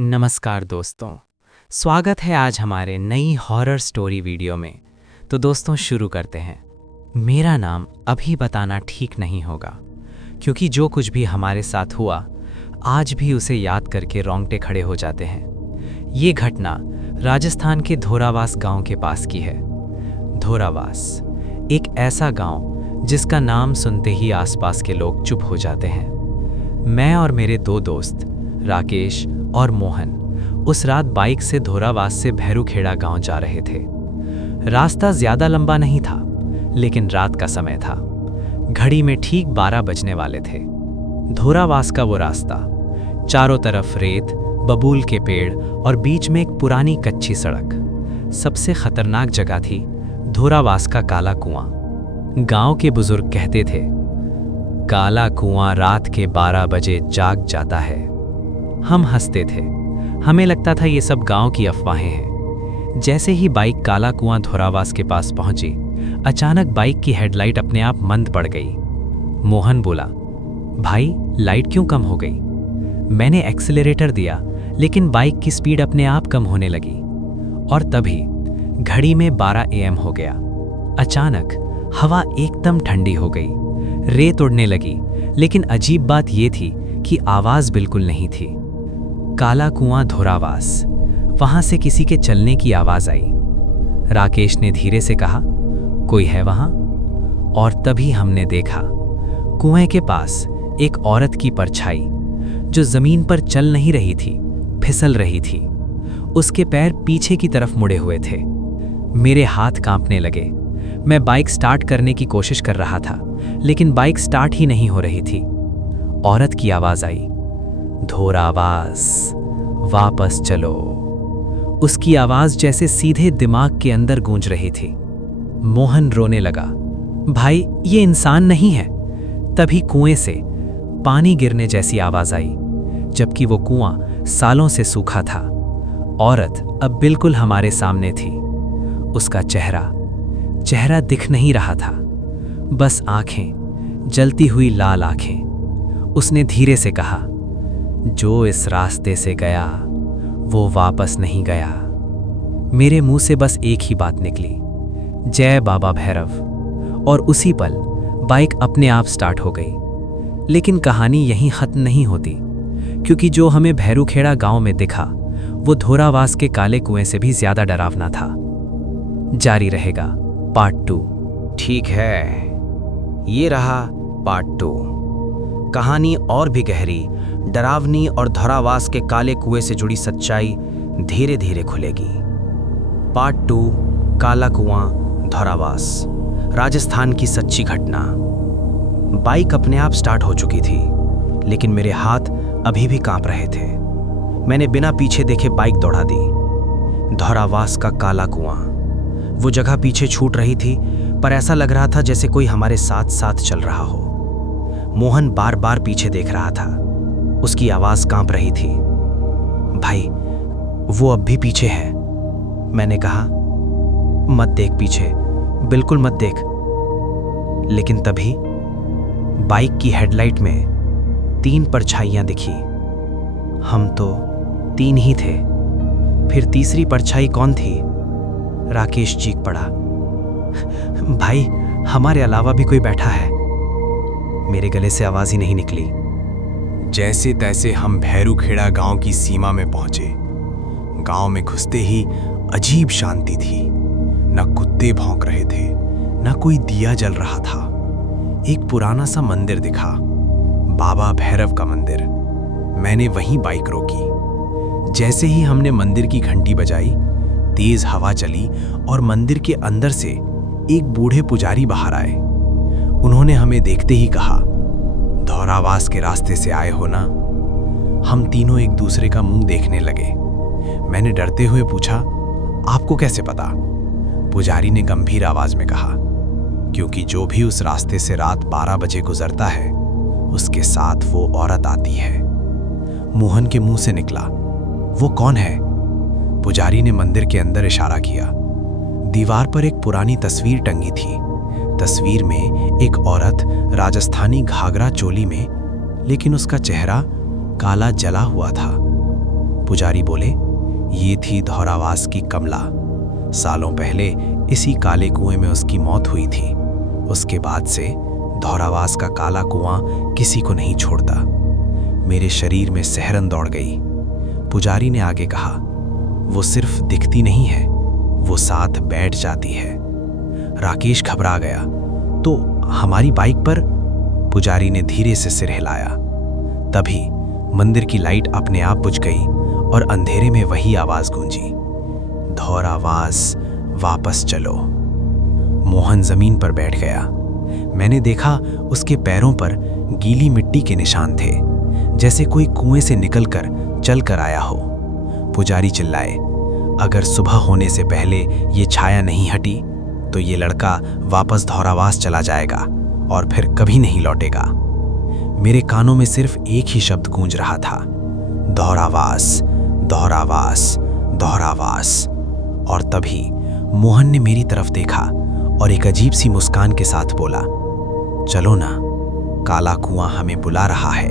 नमस्कार दोस्तों, स्वागत है आज हमारे नई हॉरर स्टोरी वीडियो में। तो दोस्तों शुरू करते हैं। मेरा नाम अभी बताना ठीक नहीं होगा, क्योंकि जो कुछ भी हमारे साथ हुआ आज भी उसे याद करके रोंगटे खड़े हो जाते हैं। ये घटना राजस्थान के धोरावास गांव के पास की है। धोरावास एक ऐसा गांव जिसका नाम सुनते ही आसपास के लोग चुप हो जाते हैं। मैं और मेरे दो दोस्त राकेश और मोहन उस रात बाइक से धोरावास से भैरूखेड़ा गांव जा रहे थे। रास्ता ज्यादा लंबा नहीं था, लेकिन रात का समय था। घड़ी में ठीक 12 बजने वाले थे। धोरावास का वो रास्ता, चारों तरफ रेत, बबूल के पेड़ और बीच में एक पुरानी कच्ची सड़क। सबसे खतरनाक जगह थी धोरावास का काला कुआं। गांव के बुजुर्ग कहते थे, काला कुआं रात के 12 बजे जाग जाता है। हम हंसते थे, हमें लगता था ये सब गांव की अफवाहें हैं। जैसे ही बाइक काला कुआं धोरावास के पास पहुंची, अचानक बाइक की हेडलाइट अपने आप मंद पड़ गई। मोहन बोला, भाई लाइट क्यों कम हो गई? मैंने एक्सीलरेटर दिया, लेकिन बाइक की स्पीड अपने आप कम होने लगी। और तभी घड़ी में 12 AM हो गया। अचानक हवा एकदम ठंडी हो गई, रेत उड़ने लगी, लेकिन अजीब बात यह थी कि आवाज बिल्कुल नहीं थी। काला कुआं धोरावास, वहां से किसी के चलने की आवाज आई। राकेश ने धीरे से कहा, कोई है वहां? और तभी हमने देखा कुएं के पास एक औरत की परछाई, जो जमीन पर चल नहीं रही थी, फिसल रही थी। उसके पैर पीछे की तरफ मुड़े हुए थे। मेरे हाथ कांपने लगे। मैं बाइक स्टार्ट करने की कोशिश कर रहा था, लेकिन बाइक स्टार्ट ही नहीं हो रही थी। औरत की आवाज आई, धोरावास वापस चलो। उसकी आवाज जैसे सीधे दिमाग के अंदर गूंज रही थी। मोहन रोने लगा, भाई ये इंसान नहीं है। तभी कुएं से पानी गिरने जैसी आवाज आई, जबकि वो कुआं सालों से सूखा था। औरत अब बिल्कुल हमारे सामने थी। उसका चेहरा दिख नहीं रहा था, बस आंखें, जलती हुई लाल आंखें। उसने धीरे से कहा, जो इस रास्ते से गया वो वापस नहीं गया। मेरे मुंह से बस एक ही बात निकली, जय बाबा भैरव। और उसी पल बाइक अपने आप स्टार्ट हो गई। लेकिन कहानी यहीं खत्म नहीं होती, क्योंकि जो हमें भैरूखेड़ा गांव में दिखा वो धोरावास के काले कुएं से भी ज्यादा डरावना था। जारी रहेगा पार्ट 2। ठीक है, ये रहा पार्ट 2। कहानी और भी गहरी, डरावनी और धोरावास के काले कुएं से जुड़ी सच्चाई धीरे धीरे खुलेगी। पार्ट 2, काला कुआं धोरावास, राजस्थान की सच्ची घटना। बाइक अपने आप स्टार्ट हो चुकी थी, लेकिन मेरे हाथ अभी भी कांप रहे थे। मैंने बिना पीछे देखे बाइक दौड़ा दी। धोरावास का काला कुआं, वो जगह पीछे छूट रही थी, पर ऐसा लग रहा था जैसे कोई हमारे साथ साथ चल रहा हो। मोहन बार बार पीछे देख रहा था, उसकी आवाज कांप रही थी। भाई वो अब भी पीछे है, मैंने कहा। मत देख पीछे, बिल्कुल मत देख। लेकिन तभी बाइक की हेडलाइट में 3 परछाइयां दिखी। हम तो 3 ही थे, फिर तीसरी परछाई कौन थी? राकेश चीख पड़ा, भाई हमारे अलावा भी कोई बैठा है। मेरे गले से आवाज ही नहीं निकली। जैसे तैसे हम भैरूखेड़ा गांव की सीमा में पहुंचे। गांव में घुसते ही अजीब शांति थी। न कुत्ते भौंक रहे थे, न कोई दिया जल रहा था। एक पुराना सा मंदिर दिखा, बाबा भैरव का मंदिर। मैंने वहीं बाइक रोकी। जैसे ही हमने मंदिर की घंटी बजाई, तेज हवा चली और मंदिर के अंदर से एक बूढ़े पुजारी बाहर आए। उन्होंने हमें देखते ही कहा, धोरावास के रास्ते से आए हो ना? हम तीनों एक दूसरे का मुंह देखने लगे। मैंने डरते हुए पूछा, आपको कैसे पता? पुजारी ने गंभीर आवाज में कहा, क्योंकि जो भी उस रास्ते से रात 12 बजे गुजरता है, उसके साथ वो औरत आती है। मोहन के मुंह से निकला, वो कौन है? पुजारी ने मंदिर के अंदर इशारा किया। दीवार पर एक पुरानी तस्वीर टंगी थी। तस्वीर में एक औरत राजस्थानी घाघरा चोली में, लेकिन उसका चेहरा काला जला हुआ था। पुजारी बोले, ये थी धौरावास की कमला। सालों पहले इसी काले कुएं में उसकी मौत हुई थी। उसके बाद से धौरावास का काला कुआं किसी को नहीं छोड़ता। मेरे शरीर में सिहरन दौड़ गई। पुजारी ने आगे कहा, वो सिर्फ दिखती नहीं है, वो साथ बैठ जाती है। राकेश घबरा गया। तो हमारी बाइक पर? पुजारी ने धीरे से सिर हिलाया। तभी मंदिर की लाइट अपने आप बुझ गई और अंधेरे में वही आवाज गूंजी, धौरावास वापस चलो। मोहन जमीन पर बैठ गया। मैंने देखा उसके पैरों पर गीली मिट्टी के निशान थे, जैसे कोई कुएं से निकलकर चल कर आया हो। पुजारी चिल्लाए, अगर सुबह होने से पहले ये छाया नहीं हटी तो ये लड़का वापस धौरावास चला जाएगा और फिर कभी नहीं लौटेगा। मेरे कानों में सिर्फ एक ही शब्द गूंज रहा था, धौरावास, धौरावास, धौरावास। और तभी मोहन ने मेरी तरफ देखा और एक अजीब सी मुस्कान के साथ बोला, चलो ना, काला कुआं हमें बुला रहा है।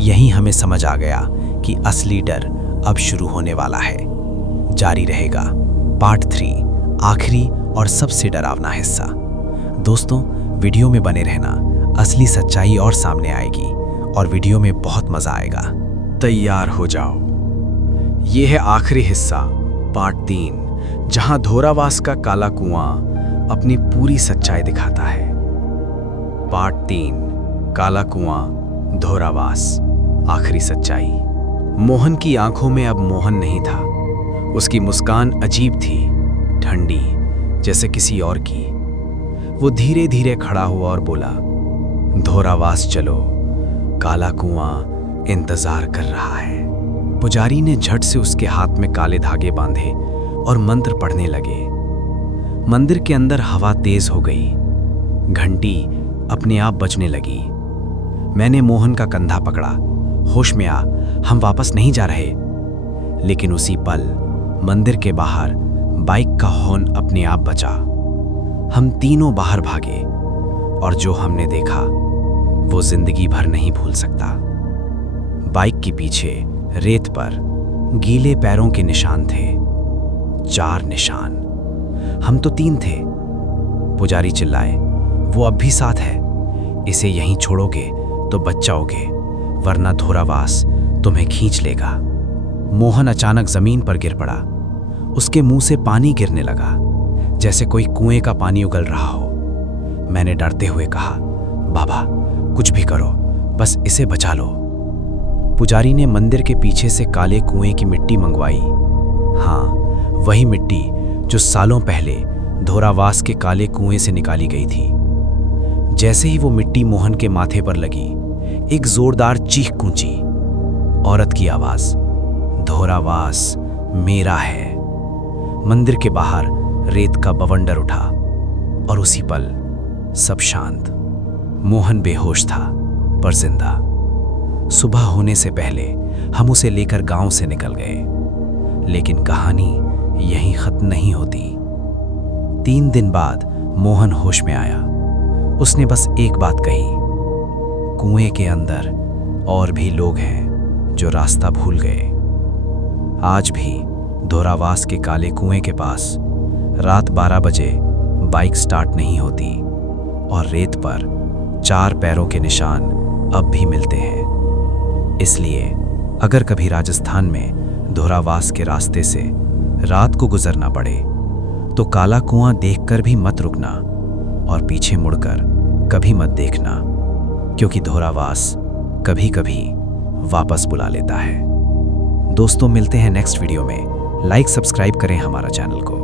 यहीं हमें समझ आ गया कि असली डर अब शुरू होने वाला है। जारी रहेगा पार्ट 3, आखिरी और सबसे डरावना हिस्सा। दोस्तों, वीडियो में बने रहना, असली सच्चाई और सामने आएगी और वीडियो में बहुत मजा आएगा। तैयार हो जाओ। ये है आखिरी हिस्सा, पार्ट 3, जहां धौरावास का काला कुआं अपनी पूरी सच्चाई दिखाता है। पार्ट 3, काला कुआं, धौरावास, आखिरी सच्चाई। मोहन की आंखों में अब मोहन नहीं था। उसकी मुस्कान अजीब थी, ठंडी, जैसे किसी और की। वो धीरे धीरे खड़ा हुआ और बोला, धौरावास चलो, काला कुआं इंतजार कर रहा है। पुजारी ने झट से उसके हाथ में काले धागे बांधे और मंत्र पढ़ने लगे। मंदिर के अंदर हवा तेज हो गई। घंटी अपने आप बजने लगी। मैंने मोहन का कंधा पकड़ा, होश में आ, हम वापस नहीं जा रहे। लेकिन उसी पल मंदिर के बाहर बाइक का हॉर्न अपने आप बजा। हम तीनों बाहर भागे और जो हमने देखा वो जिंदगी भर नहीं भूल सकता। बाइक के पीछे रेत पर गीले पैरों के निशान थे, 4 निशान। हम तो 3 थे। पुजारी चिल्लाए, वो अब भी साथ है। इसे यहीं छोड़ोगे तो बच जाओगे, वरना धौरावास तुम्हें खींच लेगा। मोहन अचानक जमीन पर गिर पड़ा। उसके मुंह से पानी गिरने लगा, जैसे कोई कुएं का पानी उगल रहा हो। मैंने डरते हुए कहा, बाबा कुछ भी करो, बस इसे बचा लो। पुजारी ने मंदिर के पीछे से काले कुएं की मिट्टी मंगवाई। हाँ, वही मिट्टी जो सालों पहले धौरावास के काले कुएं से निकाली गई थी। जैसे ही वो मिट्टी मोहन के माथे पर लगी, एक जोरदार चीख गूंजी। औरत की आवाज, धौरावास मेरा है। मंदिर के बाहर रेत का बवंडर उठा और उसी पल सब शांत। मोहन बेहोश था पर जिंदा। सुबह होने से पहले हम उसे लेकर गांव से निकल गए, लेकिन कहानी यहीं खत्म नहीं होती। 3 दिन बाद मोहन होश में आया। उसने बस एक बात कही, कुएं के अंदर और भी लोग हैं जो रास्ता भूल गए। आज भी धौरावास के काले कुएं के पास रात 12 बजे बाइक स्टार्ट नहीं होती और रेत पर 4 पैरों के निशान अब भी मिलते हैं। इसलिए अगर कभी राजस्थान में धौरावास के रास्ते से रात को गुजरना पड़े तो काला कुआं देखकर भी मत रुकना और पीछे मुड़कर कभी मत देखना, क्योंकि धौरावास कभी कभी वापस बुला लेता है। दोस्तों, मिलते हैं नेक्स्ट वीडियो में। लाइक सब्सक्राइब करें हमारा चैनल को।